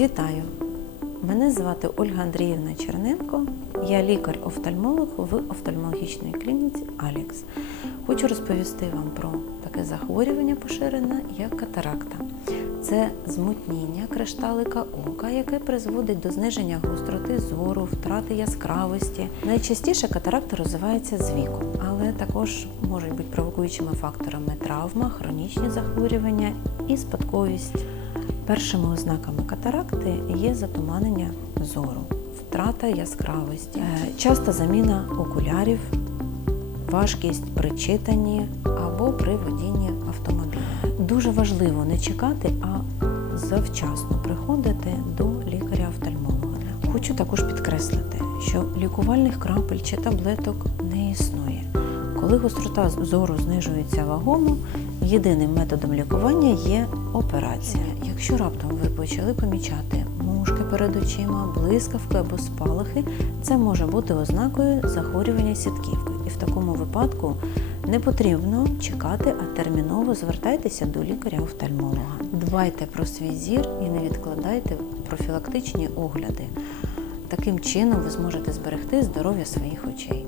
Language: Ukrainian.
Вітаю! Мене звати Ольга Андріївна Черненко. Я лікар-офтальмолог в офтальмологічній клініці Алікс. Хочу розповісти вам про таке захворювання поширене, як катаракта. Це змутніння кришталика ока, яке призводить до зниження гостроти зору, втрати яскравості. Найчастіше катаракта розвивається з віком, але також можуть бути провокуючими факторами травма, хронічні захворювання і спадковість. Першими ознаками катаракти є затуманення зору, втрата яскравості, е, часта заміна окулярів, важкість при читанні або при водінні автомобіля. Дуже важливо не чекати, а завчасно приходити до лікаря-офтальмолога. Хочу також підкреслити, що лікувальних крапель чи таблеток не існує. Коли гострота зору знижується вагомо, єдиним методом лікування є операція. Якщо раптом ви почали помічати мушки перед очима, блискавки або спалахи, це може бути ознакою захворювання сітківкою. І в такому випадку не потрібно чекати, а терміново звертайтеся до лікаря-офтальмолога. Дбайте про свій зір і не відкладайте профілактичні огляди. Таким чином ви зможете зберегти здоров'я своїх очей.